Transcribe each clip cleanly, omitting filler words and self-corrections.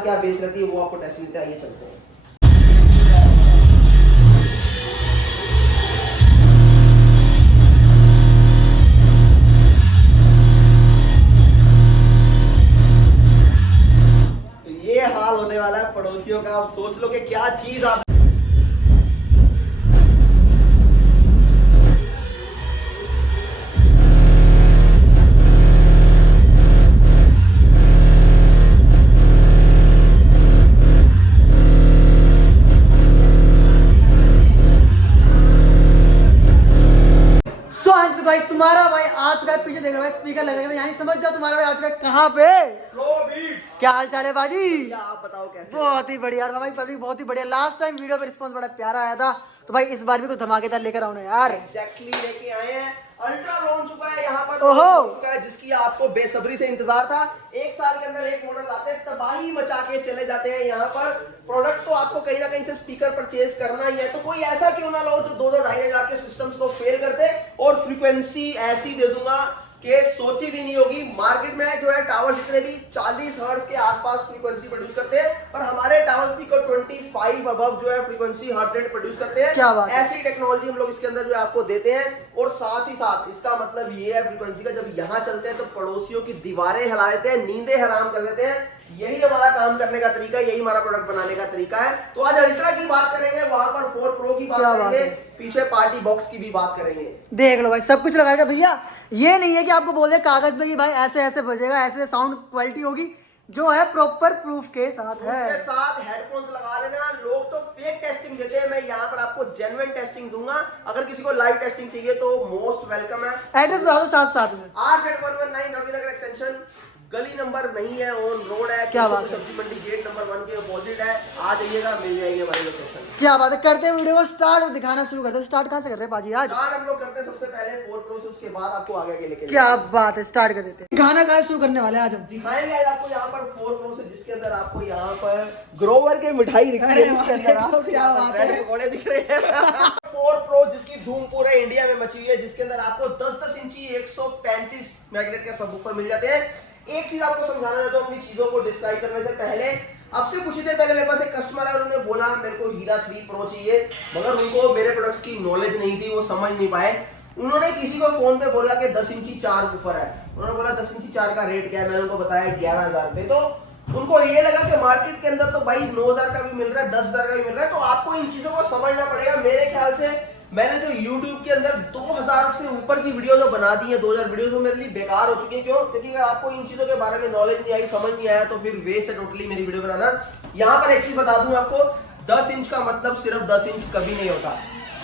बाहर क्या बेच रही है वो आपको टेस्ट मिलता है। आइए चलते हैं। तो ये हाल होने वाला है पड़ोसियों का। आप सोच लो कि क्या चीज आप तुम्हारा भाई आ चुका है। पीछे देख रहे हो स्पीकर लग रहा है, यानी समझ जाओ तुम्हारा भाई आ चुका है कहाँ पे। क्या हाल चाल है बाजी? आप बताओ कैसे? बहुत ही बढ़िया भाई, पब्लिक बहुत ही बढ़िया। लास्ट टाइम वीडियो पे रिस्पांस बड़ा प्यारा आया था, तो भाई इस बार भी कुछ धमाकेदार लेकर आओ ना यार। एग्जैक्टली लेके आए हैं। अल्ट्रा लॉन्च चुका है यहाँ पर, ओहो हो चुका है, जिसकी आपको बेसब्री से इंतजार था। एक साल के अंदर एक मॉडल आते हैं, तबाही मचा के चले जाते हैं। यहाँ पर प्रोडक्ट तो आपको कहीं ना कहीं से स्पीकर परचेज करना ही है, तो कोई ऐसा क्यों ना लो जो 2-2 ढाई लाख के सिस्टम्स को फेल करते और फ्रीक्वेंसी ऐसी दे दूंगा कि सोची भी नहीं होगी। मार्केट में जो है टावर जितने भी 40 हर्ट्ज के आसपास फ्रीक्वेंसी प्रोड्यूस करते हैं, पर हमारे टावर स्पीकर 25 अबव जो है फ्रीक्वेंसी हर्ट्ज रेट प्रोड्यूस करते हैं। क्या बात है? ऐसी टेक्नोलॉजी हम लोग इसके अंदर जो है आपको देते हैं। और साथ ही साथ इसका मतलब ये है फ्रीक्वेंसी का, जब यहाँ चलते हैं तो पड़ोसियों की दीवारें हिला देते हैं, नींदें हराम कर देते हैं। यही हमारा काम करने का तरीका है, यही हमारा प्रोडक्ट बनाने का तरीका है। तो आज अल्ट्रा की बात करेंगे, वहां पर 4 प्रो की बात करेंगे, पीछे पार्टी बॉक्स की भी बात करेंगे। देख लो भाई सब कुछ लगाएगा भैया। ये नहीं है कि आपको बोल दे कागज पे कि भाई ऐसे ऐसे बजेगा, ऐसे साउंड क्वालिटी होगी, जो है प्रॉपर प्रूफ के साथ है। उसके साथ हेडफोन्स लगा लेना। लोग तो फेक टेस्टिंग देते हैं, मैं यहाँ पर आपको जेन्युइन टेस्टिंग दूंगा। अगर किसी को लाइव टेस्टिंग चाहिए तो मोस्ट वेलकम है। एड्रेस बता दो साथ साथ में। 8Z119 रविनगर एक्सटेंशन, गली नंबर नहीं है, ऑन रोड है। क्या बात है? सब्जी मंडी गेट नंबर 1 के अपोजिट है। आ जाइएगा, मिल जाएगी हमारी लोकेशन। क्या बात है, करते हैं वीडियो को स्टार्ट और दिखाना शुरू करते हैं। स्टार्ट कहाँ से कर रहे हैं पाजी आज? स्टार्ट हम लोग करते हैं सबसे पहले 4 प्रो से, उसके बाद आपको आगे के लेके क्या बात है, स्टार्ट कर देते हैं। खाना कहाँ शुरू करने वाले हैं आज हम? दिखाएंगे आज आपको यहाँ पर 4 प्रो से, जिसके अंदर आपको यहाँ पर ग्रोवर के मिठाई दिख रही है, जिसके अंदर आपको क्या बात है, पकौड़े दिख रहे हैं। 4 प्रो जिसकी धूम पूरे इंडिया में मची है, जिसके अंदर आपको 10-10 इंची 135 मैग्नेट के सबवूफर मिल जाते हैं। एक चीज आपको समझाना चाहता हूं अपनी चीजों को डिस्क्राइब करने से पहले। अब से कुछ ही देर पहले मेरे पास एक कस्टमर है, उन्होंने बोला मेरे को हीरा 3 प्रो चाहिए, मगर उनको मेरे प्रोडक्ट्स की नॉलेज नहीं थी, वो समझ नहीं पाए। उन्होंने किसी को फोन पे बोला कि 10 इंची 4 वूफर है। उन्होंने बोला 10 इंची 4 का रेट क्या है, मैंने उनको बताया 11,000 रुपए। तो उनको ये लगा कि मार्केट के अंदर तो भाई 9,000 का भी मिल रहा है, 10,000 का भी मिल रहा है। तो आपको इन चीजों को समझना पड़ेगा। मेरे ख्याल से मैंने जो YouTube के अंदर 2000 से ऊपर की वीडियो जो बना दी है, 2000 वीडियोस वो मेरे लिए बेकार हो चुकी है। क्यों? क्योंकि अगर आपको इन चीजों के बारे में नॉलेज नहीं आई, समझ नहीं आया, तो फिर वेस्ट है टोटली मेरी वीडियो बनाना। यहाँ पर एक चीज बता दूं आपको, 10 इंच का मतलब सिर्फ 10 इंच कभी नहीं होता।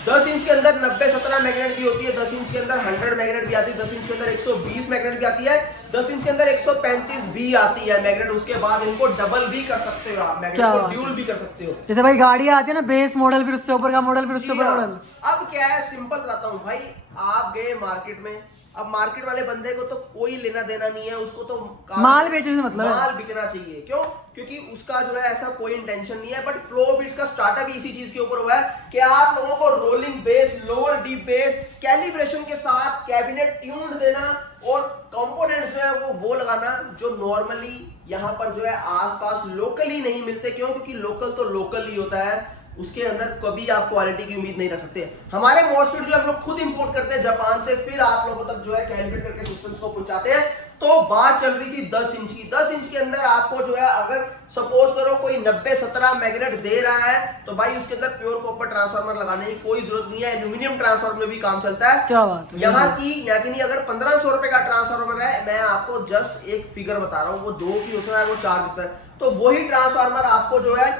10 इंच के अंदर 90-17 मैग्नेट भी होती है, 10 इंच के अंदर 100 मैग्नेट भी आती है, 10 इंच के अंदर 120 मैग्नेट भी आती है, 10 इंच के अंदर 135 भी आती है मैग्नेट। उसके बाद इनको डबल भी कर सकते हो आप, मैग्नेट को ड्यूल भी कर सकते हो। जैसे भाई गाड़ी आती है ना, बेस मॉडल, फिर उससे ऊपर का मॉडल, फिर उससे ऊपर मॉडल। अब क्या है, सिंपल बताता हूँ भाई। आप गए मार्केट में, अब मार्केट वाले बंदे को तो कोई लेना देना नहीं है, उसको तो माल बेचने से मतलब माल बिकना चाहिए। क्यों? क्योंकि उसका जो है ऐसा कोई इंटेंशन नहीं है। बट फ्लो बीट्स का स्टार्टअप इसी चीज के ऊपर हुआ है कि आप लोगों को rolling base, lower deep base, calibration के साथ कैबिनेट ट्यून्ड देना और कंपोनेंट्स जो है वो लगाना जो नॉर्मली यहाँ पर जो है आसपास लोकली नहीं मिलते। क्यों? क्योंकि लोकल तो लोकल ही होता है, उसके अंदर कभी आप क्वालिटी की उम्मीद नहीं रख सकते। हमारे मॉसफेट जो हम लोग खुद इंपोर्ट करते हैं जापान से, फिर आप लोगों तक जो है कैलिब्रेट करके सिस्टम्स को पहुंचाते हैं। तो बात चल रही थी 10 इंच की। 10 इंच के अंदर आपको जो है, अगर सपोज करो कोई 90-17 मैग्नेट दे रहा है, तो भाई उसके अंदर प्योर कॉपर ट्रांसफार्मर लगाने की कोई जरूरत नहीं है। एल्यूमिनियम ट्रांसफार्मर में भी काम चलता है। क्या बात है? यहाँ की यानी अगर 1500 रुपए का ट्रांसफार्मर है, मैं आपको जस्ट एक फिगर बता रहा हूँ, वो 2 की होता है, वो 4 होता है, तो वही ट्रांसफार्मर आपको जो है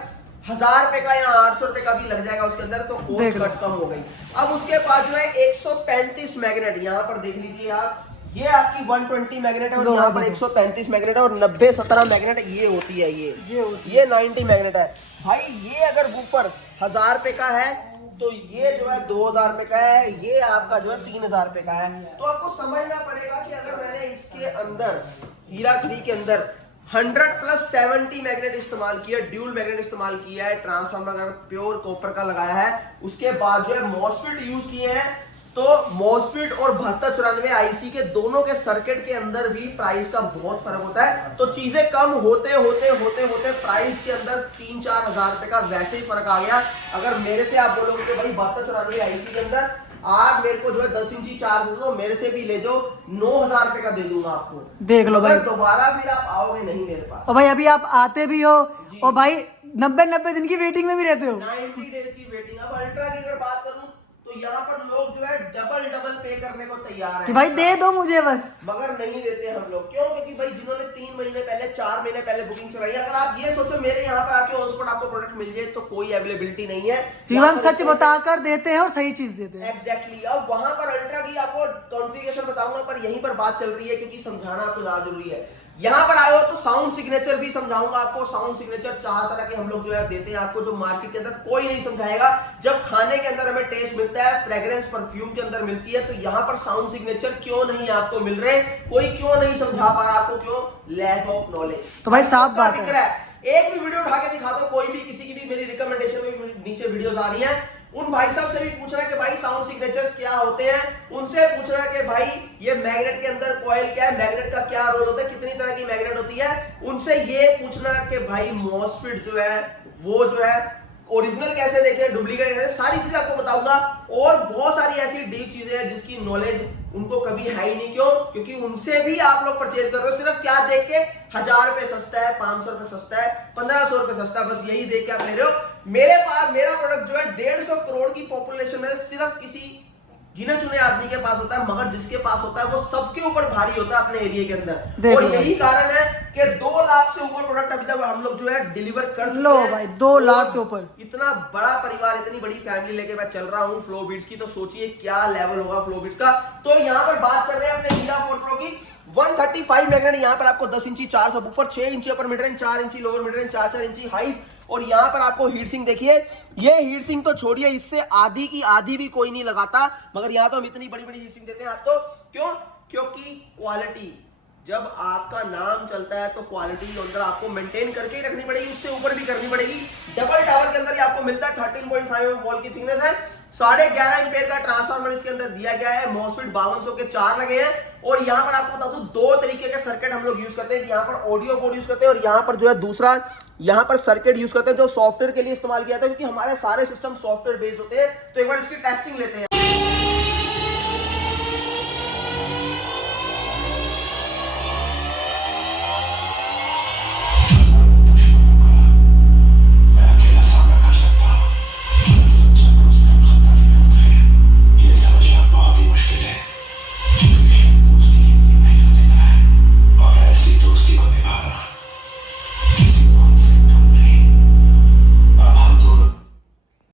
1000 रुपए का या 800 रुपए का भी लग जाएगा उसके अंदर, तो कॉस्ट कट कम हो गई। अब उसके बाद जो है 135 मैग्नेट, यहाँ पर देख लीजिए आप, ये आपकी 120 मैग्नेट है और यहाँ पर 135 मैग्नेट है, और 90-17 मैग्नेट ये होती है, ये 90 मैग्नेट है। भाई ये अगर वूफर 1000 रुपए का है, तो ये जो है 2000 रुपए का है, ये आपका जो है 3000 रुपए का है। तो आपको समझना पड़ेगा कि अगर मैंने इसके अंदर हीरा 3 के अंदर 100+70 मैग्नेट इस्तेमाल किया, ड्यूल मैग्नेट इस्तेमाल किया है, ट्रांसफार्मर अगर प्योर कॉपर का लगाया है, उसके बाद जो है मॉसफेट यूज किए हैं तो मॉसफेट और 7294 आईसी के दोनों के सर्किट के अंदर भी प्राइस का बहुत फर्क होता है। तो चीजें कम होते होते प्राइस के अंदर 3-4 हजार रुपए का वैसे ही फर्क आ गया। अगर मेरे से आप बोलोगे कि भाई 7294 आईसी के अंदर आप मेरे को जो है 10 इंची चार्ज दे दो, मेरे से भी ले जाओ, 9,000 रुपए का दे दूंगा आपको। देख लो भाई, दोबारा फिर आप आओगे नहीं मेरे पास। और भाई अभी आप आते भी हो और भाई 90 दिन की वेटिंग में भी रहते हो। 90 डेज की वेटिंग। अब अल्ट्रा की अगर बात करूं तो यहाँ पर लोग जो है डबल पे करने को तैयार है कि भाई दे दो मुझे बस, मगर नहीं देते हम लोग। क्यों? क्योंकि भाई जिन्होंने 3 महीने पहले 4 महीने पहले बुकिंग कराई, अगर आप ये सोचो मेरे यहाँ पर आके ऑन स्पॉट आपको प्रोडक्ट मिल जाए तो कोई अवेलेबिलिटी नहीं है। जी हम सच बताकर देते हैं और सही चीज देते हैं। एग्जैक्टली। अब वहां पर अल्ट्रा की आपको कॉन्फ़िगरेशन बताऊंगा, पर यहीं पर बात चल रही है क्योंकि समझाना आपको ज्यादा जरूरी है। यहाँ पर आए हो तो साउंड सिग्नेचर भी समझाऊंगा आपको। साउंड सिग्नेचर 4 तरह के हम लोग जो है देते हैं आपको, जो मार्केट के अंदर कोई नहीं समझाएगा। जब खाने के अंदर हमें टेस्ट मिलता है, फ्रेग्रेंस परफ्यूम के अंदर मिलती है, तो यहाँ पर साउंड सिग्नेचर क्यों नहीं आपको मिल रहे, कोई क्यों नहीं समझा पा रहा आपको, क्यों? Lack of knowledge. तो भाई साफ बात है, एक भी वीडियो उठा के दिखा दो, कोई भी, किसी की भी, मेरी रिकमेंडेशन में नीचे वीडियोस आ रही हैं, उन भाई साहब से भी पूछना है कि भाई साउंड सिग्नेचर्स क्या होते हैं, उनसे पूछना है कि भाई ये मैग्नेट के अंदर कॉइल क्या है, मैग्नेट का क्या रोल होता है, कितनी तरह की मैग्नेट होती है, उनसे ये पूछना है कि भाई मॉसफेट जो है वो जो है ओरिजिनल कैसे देखें, डुप्लीकेट कैसे, सारी चीजें आपको बताऊंगा। और बहुत सारी ऐसी डीप चीजें हैं जिसकी नॉलेज उनको कभी है ही नहीं। क्यों? क्योंकि उनसे भी आप लोग परचेज कर रहे हो सिर्फ क्या देख के, 1000 रुपए सस्ता है, 500 रुपए सस्ता है, 1500 रुपए सस्ता है, बस यही देख के आप ले रहे हो। मेरे पास मेरा प्रोडक्ट जो है 150 करोड़ की पॉपुलेशन में सिर्फ किसी गिने चुने आदमी के पास होता है, मगर जिसके पास होता है वो सबके ऊपर भारी होता है अपने एरिया के अंदर। और यही कारण है कि 2 लाख से ऊपर प्रोडक्ट अभी तक हम लोग जो है डिलीवर कर चुके हैं। लो भाई 2 लाख से ऊपर। इतना बड़ा परिवार, इतनी बड़ी फैमिली लेके मैं चल रहा हूँ फ्लो बीट्स की, तो सोचिए क्या लेवल होगा फ्लो बीट्स का। तो यहाँ पर बात कर रहे हैं अपने हीरा 4 प्रो की। 135 मैग्नेट, यहाँ पर आपको 10 इंची 4 सबवूफर, 6 इंची अपर मिड रेंज, 4 इंची लोअर मिड रेंज, 4 इंची हाइज। और यहाँ पर आपको हीट सिंक देखिए, ये हीट सिंक तो छोड़िए, इससे आधी की आधी भी कोई नहीं लगाता, मगर यहाँ तो हम इतनी बड़ी बड़ी हीट सिंक देते हैं आपको। क्यों? क्योंकि क्वालिटी, जब आपका नाम चलता है तो क्वालिटी के अंदर आपको मेंटेन करके ही रखनी पड़ेगी, उससे ऊपर भी करनी पड़ेगी। डबल टावर के अंदर ही आपको मिलता है, 13.5 वॉल की थिकनेस है, 11.5 एम्पीयर का ट्रांसफार्मर इसके अंदर दिया गया है, मॉसफेट 5200 के 4 लगे हैं। और यहाँ पर आपको बता दूं 2 तरीके के सर्किट हम लोग यूज करते हैं, यहाँ पर ऑडियो बोर्ड यूज करते हैं और यहाँ पर जो है दूसरा यहाँ पर सर्किट यूज करते हैं जो सॉफ्टवेयर के लिए इस्तेमाल किया था, क्योंकि हमारे सारे सिस्टम सॉफ्टवेयर बेस्ड होते हैं। तो एक बार इसकी टेस्टिंग लेते हैं।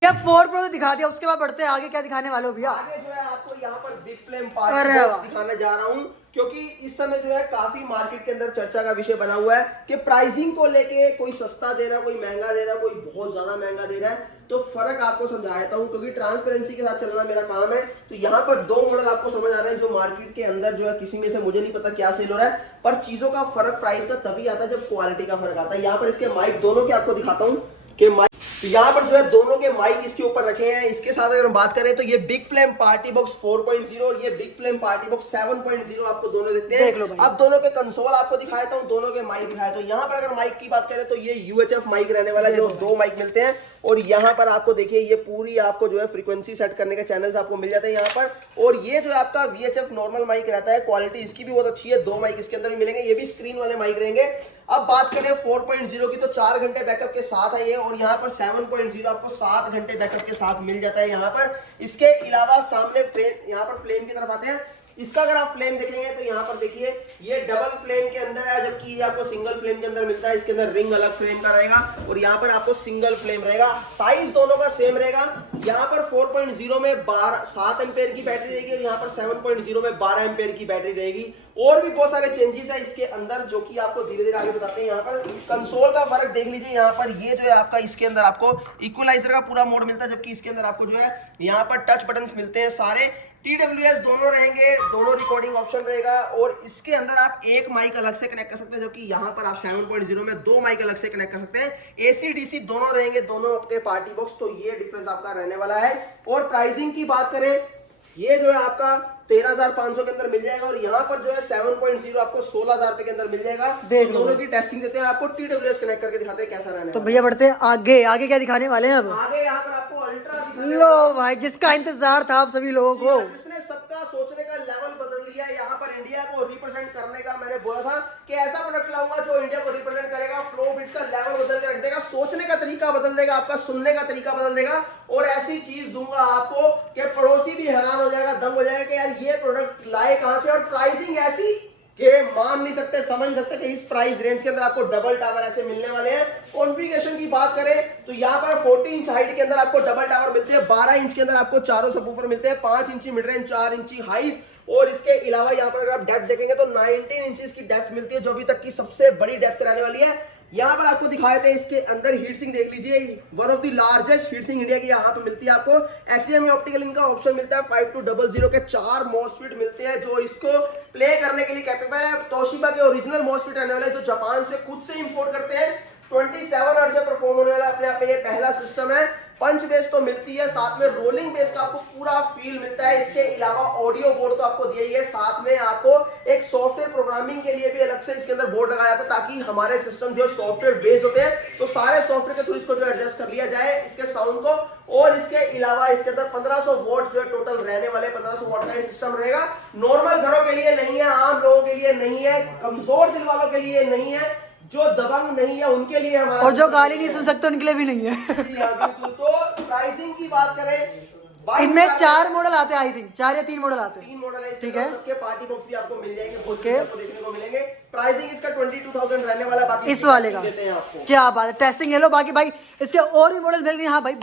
क्या 4 प्रो तो दिखा दिया, उसके बाद बढ़ते हैं आगे, क्या दिखाने वाले हो भैया? आगे जो है आपको यहाँ पर बिग फ्लेम पार्टी बॉक्स दिखाने जा रहा हूँ, क्योंकि इस समय जो है काफी मार्केट के अंदर चर्चा का विषय बना हुआ है कि प्राइसिंग को लेके कोई सस्ता दे रहा है, कोई महंगा दे रहा है, कोई बहुत ज्यादा महंगा दे रहा है। तो फर्क आपको समझा देता हूँ, क्योंकि ट्रांसपेरेंसी के साथ चलना मेरा काम है। तो यहाँ पर 2 मॉडल आपको समझ आ रहे हैं जो मार्केट के अंदर जो है किसी में से, मुझे नहीं पता क्या सेल हो रहा है, पर चीजों का फर्क प्राइस का तभी आता है जब क्वालिटी का फर्क आता है। यहाँ पर इसके माइक दोनों के आपको दिखाता हूँ कि माइक, तो यहाँ पर जो है दोनों के माइक इसके ऊपर रखे हैं। इसके साथ अगर हम बात करें तो ये बिग फ्लेम पार्टी बॉक्स 4.0 और ये बिग फ्लेम पार्टी बॉक्स 7.0 आपको दोनों देते हैं। अब दोनों के कंसोल आपको दिखाया था, दोनों के माइक दिखाया। तो यहाँ पर अगर माइक की बात करें तो ये UHF माइक रहने वाला है, जो 2 माइक मिलते हैं। और यहाँ पर आपको देखिए ये पूरी आपको जो है फ्रीक्वेंसी सेट करने के चैनल्स आपको मिल जाते हैं यहाँ पर। और ये जो आपका VHF नॉर्मल माइक रहता है, क्वालिटी इसकी भी बहुत अच्छी है, 2 माइक इसके अंदर भी मिलेंगे, ये भी स्क्रीन वाले माइक रहेंगे। अब बात करें 4.0 की तो 4 घंटे बैकअप के साथ है ये, और यहाँ पर 7.0 आपको 7 घंटे बैकअप के साथ मिल जाता है यहाँ पर। इसके अलावा सामने फ्लेम, यहाँ पर फ्लेम की तरफ आते हैं। इसका अगर आप फ्लेम देखेंगे तो यहाँ पर देखिए ये डबल फ्लेम के अंदर है, जबकि ये आपको सिंगल फ्लेम के अंदर मिलता है। इसके अंदर रिंग अलग फ्लेम का रहेगा और यहाँ पर आपको सिंगल फ्लेम रहेगा। साइज दोनों का सेम रहेगा। यहाँ पर 4.0 में 7 एम्पेयर की बैटरी रहेगी और यहाँ पर 7.0 में 12 एम्पेयर की बैटरी रहेगी। और भी बहुत सारे चेंजेस है इसके अंदर जो कि आपको धीरे धीरे आगे बताते हैं। यहाँ पर कंसोल का फर्क देख लीजिए, यहाँ पर ये जो है आपका इसके अंदर आपको इक्वलाइजर का पूरा मोड मिलता है, जबकि इसके अंदर आपको जो है यहाँ पर टच बटन्स मिलते हैं सारे। TWS दोनों रहेंगे, दोनों रिकॉर्डिंग ऑप्शन रहेगा। और इसके अंदर आप एक माइक अलग से कनेक्ट कर सकते हैं, जबकि यहाँ पर आप 7.0 में 2 माइक अलग से कनेक्ट कर सकते हैं। AC DC दोनों रहेंगे, दोनों अपने पार्टी बॉक्स। तो ये डिफरेंस आपका रहने वाला है। और प्राइसिंग की बात करें ये जो है आपका 13,500 के अंदर मिल जाएगा और यहाँ पर जो है 7.0 आपको 16,000 रुपए के अंदर मिल जाएगा। देख तो लो दोनों की टेस्टिंग देते हैं आपको, TWS कनेक्ट करके दिखाते हैं कैसा रहने तो वाला भैया बढ़ते हैं आगे। आगे क्या दिखाने वाले हैं अब? है। आगे यहाँ पर आपको अल्ट्रा दिखाने लो भाई, जिसका इंतजार था आप सभी लोगों को। जिसने सबका सोचने का लेवल बदल दिया। यहाँ पर इंडिया को रिप्रेजेंट करने का मैंने बोला था कि ऐसा प्रोडक्ट लाऊंगा जो इंडिया को रिप्रेजेंट करेगा, फ्लो बिट्स का लेवल बदल के रख देगा, सोचने का तरीका बदल देगा, आपका सुनने का तरीका बदल देगा और ऐसी चीज दूंगा आपको कि पड़ोसी भी हैरान हो जाएगा, दंग हो जाएगा कि यार ये प्रोडक्ट लाए कहां से, और प्राइसिंग ऐसी कि मान नहीं सकते, समझ नहीं सकते कि इस प्राइस रेंज के अंदर आपको डबल टावर ऐसे मिलने वाले हैं। कॉन्फ़िगरेशन की बात करें तो यहाँ पर 14 इंच हाइट के अंदर आपको डबल टावर मिलते हैं, 12 इंच के अंदर आपको चारों सबवूफर मिलते हैं, 5 इंची मिड रेंज, 4 इंची हाइस, और इसके अलावा यहाँ पर अगर आप डेप्थ देखेंगे तो 19 इंचेस की डेप्थ मिलती है, जो अभी तक की सबसे बड़ी डेप्थ रहने वाली है। यहाँ पर आपको दिखाए थे इसके अंदर हीट सिंक देख लीजिए, one of the largest heat sink India की यहाँ पे मिलती है आपको। HDMI ऑप्टिकल इनका ऑप्शन मिलता है, 5200 के 4 मॉसफेट मिलते हैं जो इसको प्ले करने के लिए कैपेबल है। तोशिबा के ओरिजिनल मॉसफेट रहने वाले जो जापान से खुद से इंपोर्ट करते हैं। 27 हर्ट्ज से परफॉर्म होने वाला अपने आप में ये पहला सिस्टम है। पंच बेस तो मिलती है, साथ में रोलिंग बेस का आपको पूरा फील मिलता है। इसके अलावा ऑडियो बोर्ड तो आपको दिया ही है, साथ में आपको एक सॉफ्टवेयर प्रोग्रामिंग के लिए भी अलग से इसके अंदर बोर्ड लगाया था, ताकि हमारे सिस्टम जो सॉफ्टवेयर बेस्ड होते हैं तो सारे सॉफ्टवेयर के थ्रू इसको जो एडजस्ट कर लिया जाए इसके साउंड को। और इसके अलावा इसके अंदर 1500 वॉट जो है टोटल रहने वाले, 1500 वॉट का ये सिस्टम रहेगा। नॉर्मल घरों के लिए नहीं है, आम लोगों के लिए नहीं है, कमजोर दिल वालों के लिए नहीं है, जो दबंग नहीं है उनके लिए हमारा, और जो गाली नहीं सुन सकते उनके लिए भी नहीं है। जी हाँ, बिल्कुल। तो प्राइसिंग की बात करें, इनमें 4 मॉडल आते हैं, आई थिंक 4 या 3 मॉडल आते हैं। 3 मॉडल है, ठीक है। सबके पार्टी बॉक्स भी आपको मिल जाएंगे, बहुत ओके। आपको देखने को मिलेंगे। प्राइसिंग इसका 22,000 रहने वाला, बाकी इस वाले का देते हैं आपको। क्या बात है, टेस्टिंग ले लो। बाकी भाई इसके और भी मॉडल मिल रही हैं। हाँ भाई,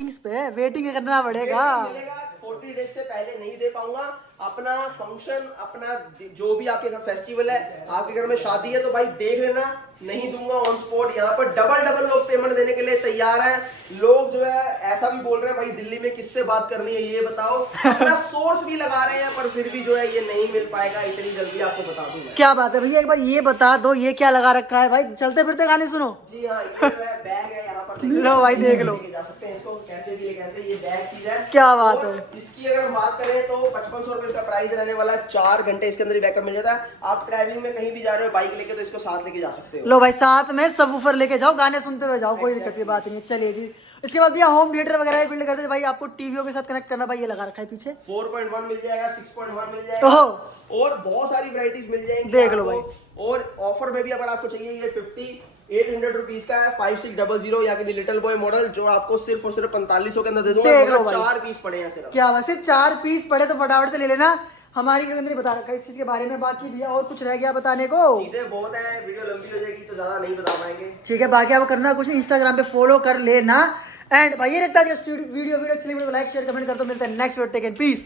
इस पे वेटिंग करना पड़ेगा। मिलेगा 40 डेज से पहले नहीं दे पाऊंगा। अपना फंक्शन, अपना जो भी आपके घर फेस्टिवल है, आपके घर में शादी है तो भाई देख लेना, नहीं दूंगा ऑन स्पॉट। यहाँ पर डबल लोग पेमेंट देने के लिए तैयार हैं। लोग जो है ऐसा भी बोल रहे हैं भाई दिल्ली में किससे बात करनी है ये बताओ, अपना सोर्स भी लगा रहे हैं, पर फिर भी जो है ये नहीं मिल पाएगा इतनी जल्दी, आपको बता दूं मैं। क्या बात है भैया, एक बार ये बता दो ये क्या लगा रखा है भाई, चलते फिरते गाने सुनो। जी हाँ, ये जो है बैग है, यहाँ पर लो भाई देख लो, लेके जा सकते हैं इसको, कैसे भी लेके आते हैं, ये बैग चीज है। क्या बात और है। इसकी अगर बात करें तो 5500 रुपए इसका प्राइस रहने वाला है। 4 घंटे इसके अंदर ही बैकअप मिल जाता है। आप ट्रैवलिंग में कहीं भी जा रहे हो बाइक लेके तो इसको साथ लेके जा सकते हो। लो भाई साथ में सबवूफर लेके जाओ, गाने सुनते हुए जाओ, कोई दिक्कत की बात नहीं है। चलिए जी, इसके बाद भैया होम थिएटर वगैरह बिल्ड करते थे भाई, आपको टीवीओ के साथ कनेक्ट करना भाई, ये लगा रखा है पीछे 4.1 मिल जाएगा, 6.1 मिल जाएगा, और बहुत सारी वैरायटीज मिल जाएंगी, देख लो आपको। और ऑफर में भी अगर आपको चाहिए ये 5800 रुपीज का है, 5600 या कि लिटिल बॉय मॉडल, जो आपको सिर्फ और सिर्फ 4500 के अंदर दे दूंगा। देख लो भाई, 4 पीस पड़े हैं सिर्फ। क्या बात, सिर्फ 4 पीस पड़े तो फटाफट से ले लेना। हमारी अंदर बता रखा है इस चीज के बारे में। बाकी भैया और कुछ रह गया बताने को? चीजें बहुत है, वीडियो लंबी हो जाएगी तो ज्यादा नहीं बता पाएंगे। ठीक है, बाकी आपको करना कुछ इंस्टाग्राम पे फॉलो कर लेना। एंड भाई ये रहता है वीडियो अच्छी लगी तो लाइक शेयर कमेंट कर दो। मिलता है next video, tech and piece.